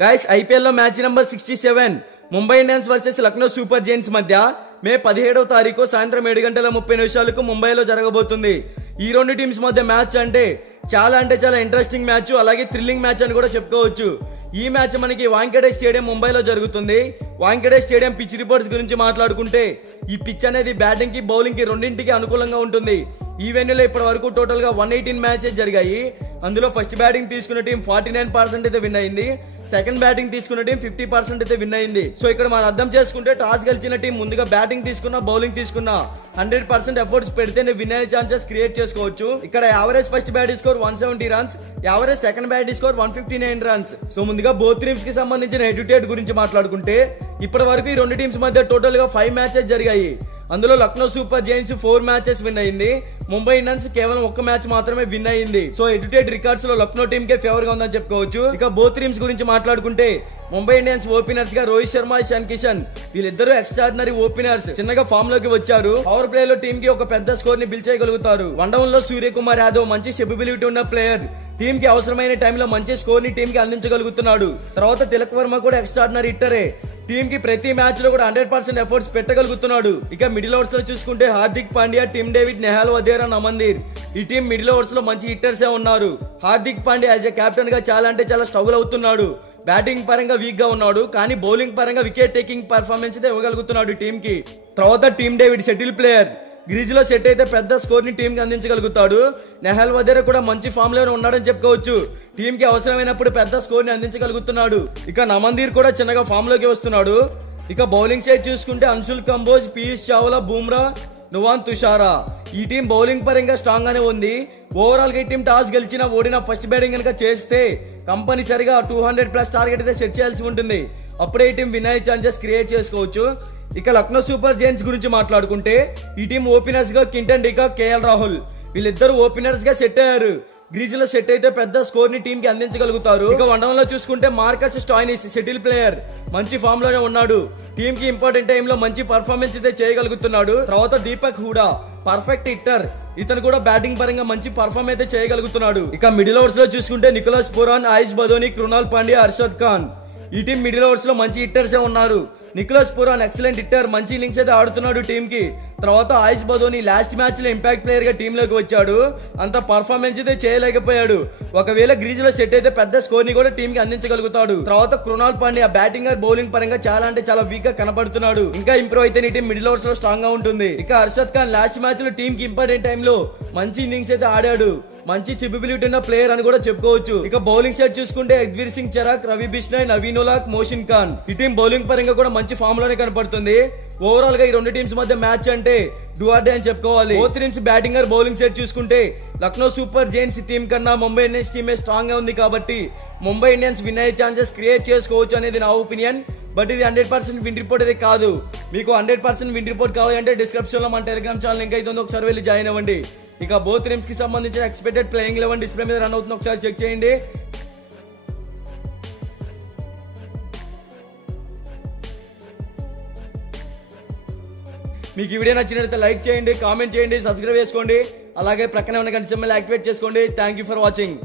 Guys IPL లో match number 67 Mumbai Indians versus Lucknow super Giants మధ్య మే 17వ తారీఖు సాయంత్రం 7:30 ముంబైలో జరగబోతుంది. ఈ రెండు టీమ్స్ మధ్య మ్యాచ్ అంటే చాలా ఇంట్రెస్టింగ్ మ్యాచ్, అలాగే థ్రిల్లింగ్ మ్యాచ్ అని కూడా చెప్పుకోవచ్చు. ఈ మ్యాచ్ మనకి వాంఖేడే స్టేడియం ముంబైలో జరుగుతుంది. వాంఖేడే స్టేడియం పిచ్ రిపోర్ట్స్ గురించి మాట్లాడుకుంటే ఈ పిచ్ అనేది బ్యాటింగ్ కి బౌలింగ్ కి రెండింటికి అనుకూలంగా ఉంటుంది. ఈ వెన్యూలో ఇప్పటి వరకు టోటల్ గా 118 మ్యాచెస్ జరిగాయి. అందులో ఫస్ట్ బ్యాటింగ్ తీసుకున్న టీం 49% అయితే విన్ అయింది, సెకండ్ బ్యాటింగ్ తీసుకున్న టీం 50% అయితే విన్ అయింది. సో ఇక్కడ మనం అర్థం చేసుకుంటే టాస్ గెలిచిన టీం ముందుగా బ్యాటింగ్ తీసుకున్న బౌలింగ్ తీసుకున్న 100% ఎఫర్ట్స్ పెడితేనే విన్ అయ్యే ఛాన్సెస్ క్రియేట్ చేసుకోవచ్చు. ఇక్కడ average first batting score 170 runs, average second batting score 159 runs. So ముందుగా బోత్ టీమ్స్ కి సంబంధించిన హెడ్ టు హెడ్ గురించి మాట్లాడుకుంటే ఇప్పటి వరకు ఈ రెండు టీమ్స్ మధ్య టోటల్ గా 5 మ్యాచెస్ జరిగాయి. అందులో Lucknow super Giants 4 matches win అయింది, ముంబై ఇండియన్స్ కేవలం 1 మ్యాచ్ మాత్రమే విన్ అయింది. So head to head records లో లక్నో టీమ్ కే ఫేవర్ గా ఉందని చెప్పుకోవచ్చు. ఇక బోత్ టీమ్స్ గురించి మాట్లాడుకుంటే ముంబై ఇండియన్స్ ఓపెనర్స్ గా రోహిత్ శర్మ, ఇషాన్ కిషన్ వీళ్ళిద్దరూ ఎక్స్ట్రాడినరీ ఓపెనర్స్ చిన్నగా ఫామ్ లోకి వచ్చారు. పవర్ ప్లే లో టీమ్ కి ఒక పెద్ద స్కోర్ ని బిల్డ్ చేయగలుగుతారు. వన్డౌన్ లో సూర్యకుమార్ యాదవ్ మంచి స్టెబిలిటీ ఉన్న ప్లేయర్, టీమ్ కి అవసరమైన టైంలో మంచి స్కోర్ ని టీమ్ కి అందించగలుగుతున్నాడు. తర్వాత తిలక్ వర్మ కూడా ఎక్స్ట్రాడినరీ హిట్టరే, టీమ్ కి ప్రతి మ్యాచ్ లో కూడా 100% ఎఫర్ట్స్ పెట్టగలుగుతున్నాడు. ఇక మిడిల్ ఓవర్స్ లో చూసుకుంటే హార్దిక్ పాండ్యా, టిమ్ డేవిడ్, నెహాల్ వధేరా, నమందీర్ ఈ టీం మిడిల్ ఓవర్స్ లో మంచి హిట్టర్స్ ఉన్నారు. Hardik Pandya as a captain గా చాలా స్ట్రగుల్ అవుతున్నాడు. బ్యాటింగ్ పరంగా వీక్ గా ఉన్నాడు, కానీ బౌలింగ్ పరంగా వికెట్ టేకింగ్ పర్ఫార్మెన్స్ అయితే ఇవ్వగలుగుతున్నాడు టీమ్ కి. తర్వాత team David settle player, crease లో సెట్ అయితే పెద్ద స్కోర్ ని టీమ్ కి అందించగలుగుతాడు. నెహల్ వధేరా కూడా మంచి ఫామ్ లోనే ఉన్నాడని చెప్పుకోవచ్చు. టీమ్ కి అవసరమైనప్పుడు పెద్ద స్కోర్ ని అందించగలుగుతున్నాడు. ఇక నమందీర్ కూడా చిన్నగా ఫామ్ లోకి వస్తున్నాడు. ఇక బౌలింగ్ సైడ్ చూసుకుంటే అన్షుల్ కంబోజ్, పీయూష్ చావ్లా, బూమ్రా, నువాన్ తుషారా ఈ టీం బౌలింగ్ పరంగా స్ట్రాంగ్ గానే ఉంది. ఓవరాల్ గా ఈ టీం టాస్ గెలిచినా ఓడినా ఫస్ట్ బ్యాటింగ్ కనుక చేస్తే కంపల్సరిగా 200+ టార్గెట్ అయితే సెట్ చేయాల్సి ఉంటుంది. అప్పుడే ఈ టీం విన్ అయ్యే ఛాన్సెస్ క్రియేట్ చేసుకోవచ్చు. ఇక లక్నో సూపర్ జైంట్స్ గురించి మాట్లాడుకుంటే ఈ టీం ఓపెనర్స్ గా కింటన్ డికా, కేఎల్ రాహుల్ వీళ్ళిద్దరు ఓపెనర్స్ గా సెట్ అయ్యారు. గ్రీజ్ లో సెట్ అయితే పెద్ద స్కోర్ ని టీమ్ కి అందించగలుగుతారు. ఇక వన్డౌన్ లో చూసుకుంటే మార్కస్ స్టాయినిస్ సెటిల్ ప్లేయర్ మంచి ఫామ్ లోనే ఉన్నాడు. టీమ్ కి ఇంపార్టెంట్ టైమ్ లో మంచి పర్ఫార్మెన్స్ అయితే చేయగలుగుతున్నాడు. తర్వాత దీపక్ హూడా పర్ఫెక్ట్ హిట్టర్, ఇతను కూడా బ్యాటింగ్ పరంగా మంచి పర్ఫార్మ్ అయితే చేయగలుగుతున్నాడు. ఇక మిడిల్ ఓవర్స్ లో చూసుకుంటే నికోలస్ పురాన్, ఆయుష్ బదోని, కృణాల్ పాండ్యా, హర్షద్ ఖాన్ ఈ టీం మిడిల్ ఓవర్స్ లో మంచి హిట్టర్స్ ఉన్నారు. నికోలస్ పురాన్ ఎక్సలెంట్ హిట్టర్, మంచి ఇన్నింగ్స్ అయితే ఆడుతున్నాడు టీమ్ కి. తర్వాత ఆయుష్ బదోని లాస్ట్ మ్యాచ్ లో ఇంపాక్ట్ ప్లేయర్ గా టీమ్ లోకి వచ్చాడు, అంత పర్ఫార్మెన్స్ అయితే చేయలేకపోయాడు. ఒకవేళ గ్రీజ్ లో సెట్ అయితే పెద్ద స్కోర్ ని కూడా టీమ్ కి అందించగలుగుతాడు. తర్వాత కృణాల్ పాండ్యా బ్యాటింగ్ బౌలింగ్ పరంగా చాలా వీక్ గా కనబడుతున్నాడు. ఇంకా ఇంప్రూవ్ అయితే టీం మిడిల్ ఓవర్స్ లో స్ట్రాంగ్ గా ఉంటుంది. ఇక హర్షద్ ఖాన్ లాస్ట్ మ్యాచ్ లో టీమ్ కి ఇంపార్టెంట్ టైమ్ లో మంచి ఇన్నింగ్స్ అయితే ఆడాడు, మంచి స్టెబిలిటీ ఉన్న ప్లేయర్ అని కూడా చెప్పుకోవచ్చు. ఇక బౌలింగ్ సైడ్ చూసుకుంటే ఎగ్వీర్ సింగ్ చెరాక్, రవి బిష్నాయ్, నవీన్ ఉలాక్, మోషిన్ ఖాన్ ఈ టీం బౌలింగ్ పరంగా కూడా మంచి ఫామ్ లోనే కనపడుతుంది. ఓవరాల్ గా ఈ రెండు టీమ్స్ మధ్య మ్యాచ్ అంటే డూ ఆర్ డే అని చెప్పుకోవాలి. Both teams batting bowling side చూసుకుంటే లక్నో సూపర్ జైంట్స్ టీం కన్నా ముంబై ఇండియన్స్ టీమే స్ట్రాంగ్ గా ఉంది కాబట్టి ముంబై ఇండియన్స్ విన్ అయ్యే ఛాన్సెస్ క్రియేట్ చేసుకోవచ్చు అనేది నా ఒపీనియన్. బట్ ఇది 100% విన్ రిపోర్ట్ అయితే కాదు. మీకు 100% విన్ రిపోర్ట్ కావాలంటే డిస్క్రిప్షన్ లో మన టెలిగ్రామ్ ఛానల్ లింక్ అయితే ఒకసారి వెళ్ళి జాయిన్ అవ్వండి. ఇక బోత్ టీమ్స్ కి సంబంధించిన ఎక్స్పెక్టెడ్ ప్లేయింగ్ 11 డిస్ప్లే మీద రన్ అవుతుంది, ఒకసారి చెక్ చేయండి. మీకు ఈ వీడియో నచ్చినట్లయితే లైక్ చేయండి, కామెంట్ చేయండి, సబ్స్క్రైబ్ చేసుకోండి, అలాగే ప్రక్కనే ఉన్న గంట సింబల్ యాక్టివేట్ చేసుకోండి. Thank you for watching.